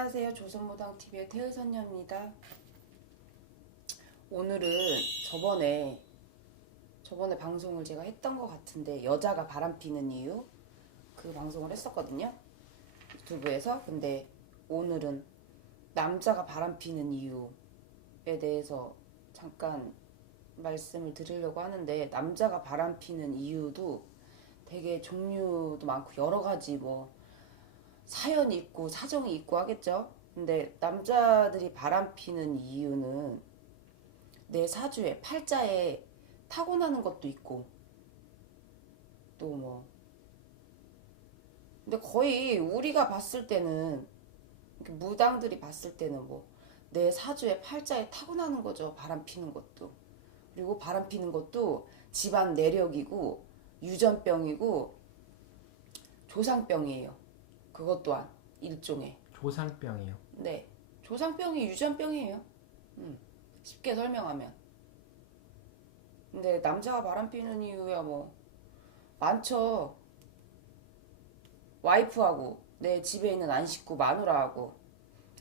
안녕하세요. 조선무당TV의 태의선녀입니다. 오늘은 저번에 방송을 제가 했던 것 같은데 여자가 바람피는 이유 그 방송을 했었거든요. 유튜브에서. 근데 오늘은 남자가 바람피는 이유에 대해서 잠깐 말씀을 드리려고 하는데, 남자가 바람피는 이유도 되게 종류도 많고 여러 가지 사연이 있고 사정이 있고 하겠죠. 근데 남자들이 바람피는 이유는 내 사주에 팔자에 타고나는 것도 있고, 또 근데 거의 우리가 봤을 때는, 무당들이 봤을 때는 내 사주에 팔자에 타고나는 거죠. 바람피는 것도. 그리고 바람피는 것도 집안 내력이고 유전병이고 조상병이에요. 그것 또한 일종의. 조상병이요. 네, 조상병이 유전병이에요. 쉽게 설명하면. 근데 남자가 바람피는 이유야 많죠. 와이프하고 내 집에 있는 안식구 마누라하고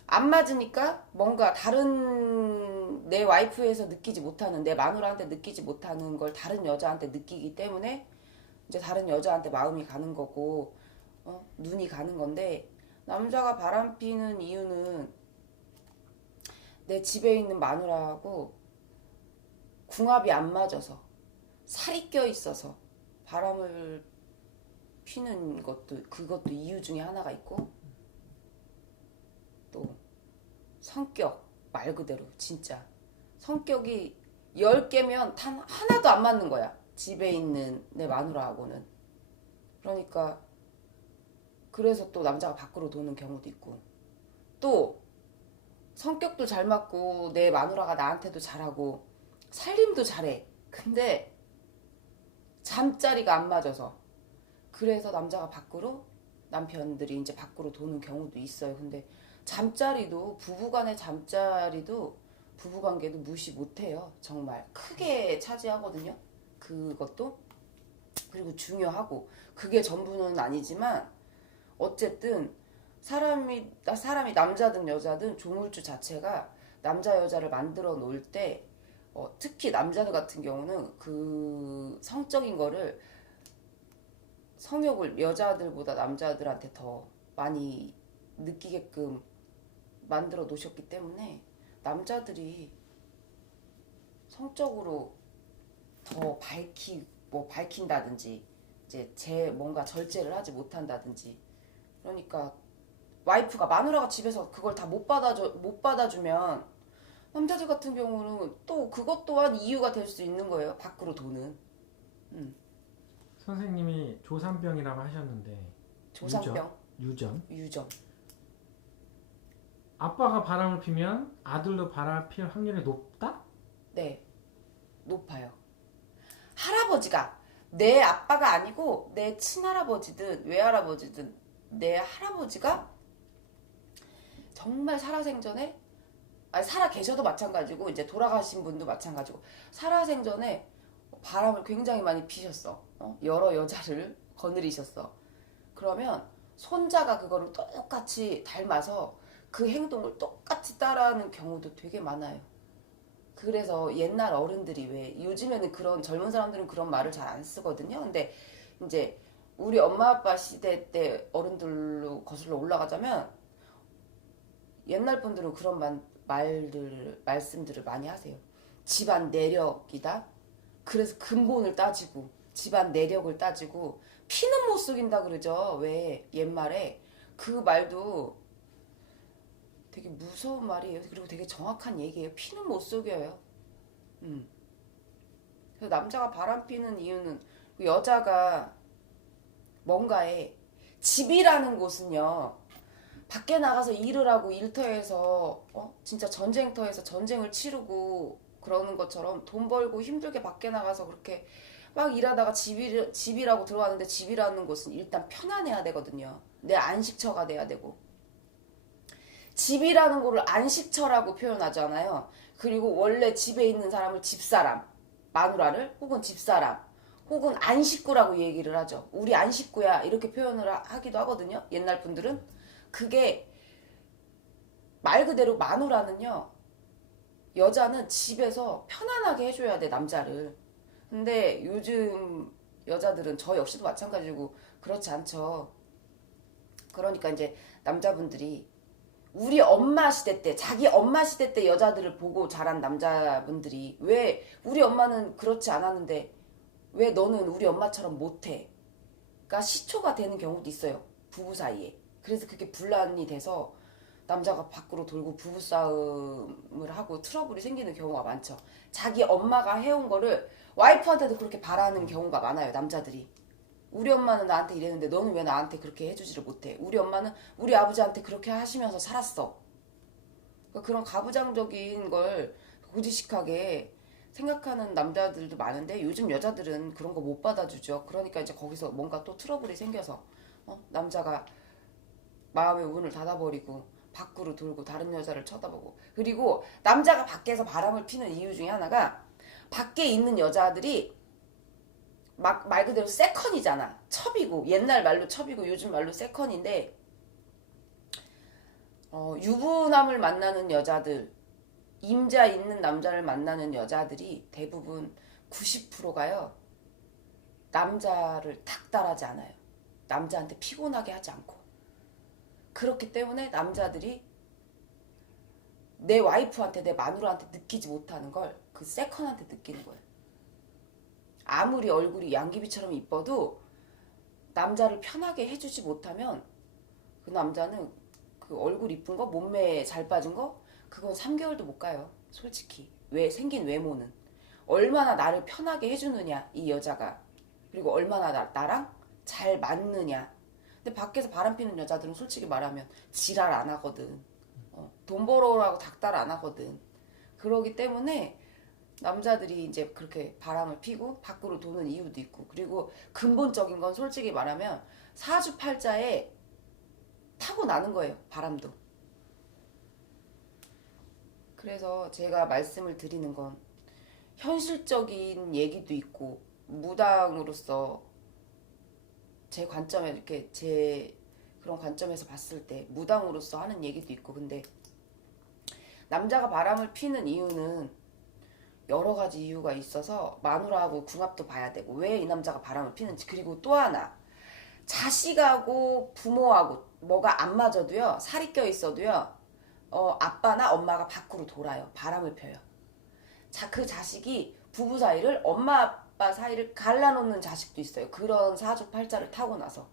안 맞으니까 뭔가 다른, 내 와이프에서 느끼지 못하는, 내 마누라한테 느끼지 못하는 걸 다른 여자한테 느끼기 때문에 이제 다른 여자한테 마음이 가는 거고, 눈이 가는 건데, 남자가 바람피는 이유는 내 집에 있는 마누라하고 궁합이 안 맞아서, 살이 껴 있어서 바람을 피는 것도, 그것도 이유 중에 하나가 있고, 또 성격, 말 그대로 진짜 성격이 10개면 단 하나도 안 맞는 거야, 집에 있는 내 마누라하고는. 그러니까 그래서 또 남자가 밖으로 도는 경우도 있고, 또 성격도 잘 맞고 내 마누라가 나한테도 잘하고 살림도 잘해. 근데 잠자리가 안 맞아서, 그래서 남편들이 이제 밖으로 도는 경우도 있어요. 근데 잠자리도, 부부간의 잠자리도 부부관계도 무시 못해요. 정말 크게 차지하거든요. 그것도. 그리고 중요하고, 그게 전부는 아니지만 어쨌든 사람이 남자든 여자든 조물주 자체가 남자 여자를 만들어 놓을 때, 특히 남자들 같은 경우는 그 성적인 거를, 성욕을 여자들보다 남자들한테 더 많이 느끼게끔 만들어 놓으셨기 때문에 남자들이 성적으로 더 밝힌다든지 이제 뭔가 절제를 하지 못한다든지. 그러니까 와이프가, 마누라가 집에서 그걸 다 못 받아주면 남자들 같은 경우는 또 그것 또한 이유가 될 수 있는 거예요. 밖으로 도는. 선생님이 조상병이라고 하셨는데, 조상병, 유전. 유전. 아빠가 바람을 피면 아들도 바람을 필 확률이 높다? 네, 높아요. 할아버지가, 내 아빠가 아니고 내 친할아버지든 외할아버지든 내 할아버지가 정말 살아생전에, 아니 살아 계셔도 마찬가지고 이제 돌아가신 분도 마찬가지고, 살아생전에 바람을 굉장히 많이 피셨어. 여러 여자를 거느리셨어. 그러면 손자가 그거를 똑같이 닮아서 그 행동을 똑같이 따라하는 경우도 되게 많아요. 그래서 옛날 어른들이, 왜 요즘에는 그런 젊은 사람들은 그런 말을 잘 안 쓰거든요. 근데 이제 우리 엄마 아빠 시대 때 어른들로 거슬러 올라가자면 옛날 분들은 그런 말씀들을 많이 하세요. 집안 내력이다. 그래서 근본을 따지고 집안 내력을 따지고 피는 못 속인다 그러죠. 왜 옛말에. 그 말도 되게 무서운 말이에요. 그리고 되게 정확한 얘기예요. 피는 못 속여요. 그래서 남자가 바람피는 이유는, 여자가 뭔가에, 집이라는 곳은요, 밖에 나가서 일을 하고 일터에서 진짜 전쟁터에서 전쟁을 치르고 그러는 것처럼 돈 벌고 힘들게 밖에 나가서 그렇게 막 일하다가 집이라고 들어가는데, 집이라는 곳은 일단 편안해야 되거든요. 내 안식처가 돼야 되고. 집이라는 거를 안식처라고 표현하잖아요. 그리고 원래 집에 있는 사람을 집사람, 마누라를, 혹은 집사람, 혹은 안식구라고 얘기를 하죠. 우리 안식구야, 이렇게 표현을 하기도 하거든요. 옛날 분들은. 그게 말 그대로 마누라는요, 여자는 집에서 편안하게 해줘야 돼, 남자를. 근데 요즘 여자들은 저 역시도 마찬가지고 그렇지 않죠. 그러니까 이제 남자분들이 우리 엄마 시대 때, 자기 엄마 시대 때 여자들을 보고 자란 남자분들이 왜 우리 엄마는 그렇지 않았는데 왜 너는 우리 엄마처럼 못해? 가 시초가 되는 경우도 있어요. 부부 사이에. 그래서 그게 분란이 돼서 남자가 밖으로 돌고 부부싸움을 하고 트러블이 생기는 경우가 많죠. 자기 엄마가 해온 거를 와이프한테도 그렇게 바라는 경우가 많아요, 남자들이. 우리 엄마는 나한테 이랬는데 너는 왜 나한테 그렇게 해주지를 못해? 우리 엄마는 우리 아버지한테 그렇게 하시면서 살았어. 그러니까 그런 가부장적인 걸 고지식하게 생각하는 남자들도 많은데 요즘 여자들은 그런 거 못 받아주죠. 그러니까 이제 거기서 뭔가 또 트러블이 생겨서 남자가 마음의 문을 닫아버리고 밖으로 돌고 다른 여자를 쳐다보고, 그리고 남자가 밖에서 바람을 피는 이유 중에 하나가 밖에 있는 여자들이 막 말 그대로 세컨이잖아. 첩이고, 옛날 말로 첩이고 요즘 말로 세컨인데, 유부남을 만나는 여자들, 임자 있는 남자를 만나는 여자들이 대부분 90%가요 남자를 닥달하지 않아요. 남자한테 피곤하게 하지 않고. 그렇기 때문에 남자들이 내 와이프한테, 내 마누라한테 느끼지 못하는 걸 그 세컨한테 느끼는 거예요. 아무리 얼굴이 양귀비처럼 이뻐도 남자를 편하게 해주지 못하면 그 남자는 그 얼굴 이쁜 거, 몸매 잘 빠진 거, 그건 3개월도 못 가요. 솔직히. 왜 생긴 외모는. 얼마나 나를 편하게 해주느냐, 이 여자가. 그리고 얼마나 나랑 잘 맞느냐. 근데 밖에서 바람 피는 여자들은 솔직히 말하면 지랄 안 하거든. 돈 벌어오라고 닥달 안 하거든. 그러기 때문에 남자들이 이제 그렇게 바람을 피고 밖으로 도는 이유도 있고, 그리고 근본적인 건 솔직히 말하면 사주팔자에 타고 나는 거예요, 바람도. 그래서 제가 말씀을 드리는 건 현실적인 얘기도 있고, 무당으로서 제 관점에 이렇게 제 그런 관점에서 봤을 때 무당으로서 하는 얘기도 있고, 근데 남자가 바람을 피는 이유는 여러 가지 이유가 있어서 마누라하고 궁합도 봐야 되고, 왜 이 남자가 바람을 피는지. 그리고 또 하나, 자식하고 부모하고 뭐가 안 맞아도요, 살이 껴 있어도요, 아빠나 엄마가 밖으로 돌아요. 바람을 펴요. 자, 그 자식이 부부 사이를, 엄마 아빠 사이를 갈라놓는 자식도 있어요. 그런 사주팔자를 타고 나서.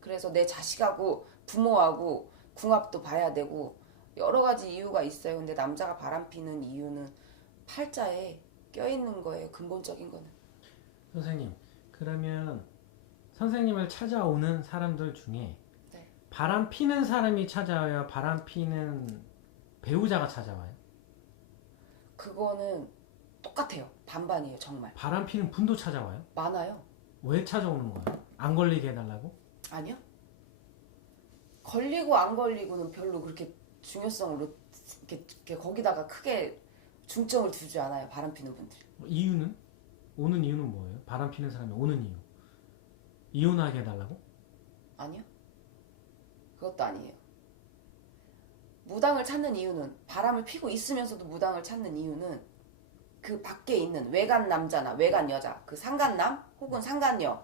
그래서 내 자식하고 부모하고 궁합도 봐야 되고 여러 가지 이유가 있어요. 근데 남자가 바람 피는 이유는 팔자에 껴있는 거예요. 근본적인 거는. 선생님, 그러면 선생님을 찾아오는 사람들 중에 네. 바람 피는 사람이 찾아와요? 바람 피는 배우자가 찾아와요? 그거는 똑같아요. 반반이에요. 정말. 바람 피는 분도 찾아와요? 많아요. 왜 찾아오는 거예요? 안 걸리게 해달라고? 아니요. 걸리고 안 걸리고는 별로 그렇게 중요성으로 이렇게 거기다가 크게 중점을 두지 않아요. 바람 피는 분들이. 이유는? 오는 이유는 뭐예요? 바람 피는 사람이 오는 이유. 이혼하게 해달라고? 아니요. 그것도 아니에요. 무당을 찾는 이유는, 바람을 피고 있으면서도 무당을 찾는 이유는 그 밖에 있는 외간 남자나 외간 여자, 그 상간남 혹은 상간녀,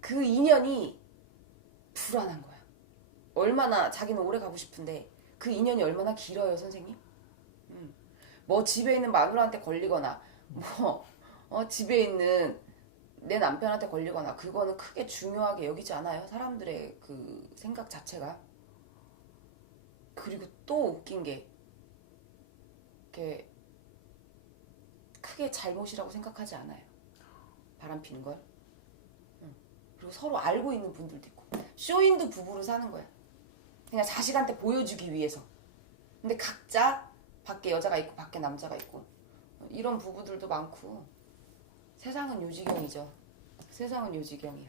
그 인연이 불안한 거야. 얼마나 자기는 오래 가고 싶은데 그 인연이 얼마나 길어요, 선생님? 뭐 집에 있는 마누라한테 걸리거나 집에 있는 내 남편한테 걸리거나 그거는 크게 중요하게 여기지 않아요. 사람들의 그 생각 자체가. 그리고 또 웃긴 게 이렇게 크게 잘못이라고 생각하지 않아요. 바람 피는 걸. 그리고 서로 알고 있는 분들도 있고. 쇼윈도 부부로 사는 거야. 그냥 자식한테 보여주기 위해서. 근데 각자 밖에 여자가 있고 밖에 남자가 있고 이런 부부들도 많고. 세상은 요지경이죠. 세상은 요지경이야.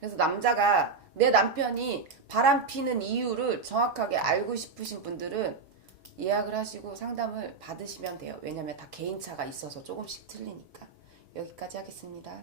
그래서 남자가 내 남편이 바람 피는 이유를 정확하게 알고 싶으신 분들은 예약을 하시고 상담을 받으시면 돼요. 왜냐면 다 개인차가 있어서 조금씩 틀리니까. 여기까지 하겠습니다.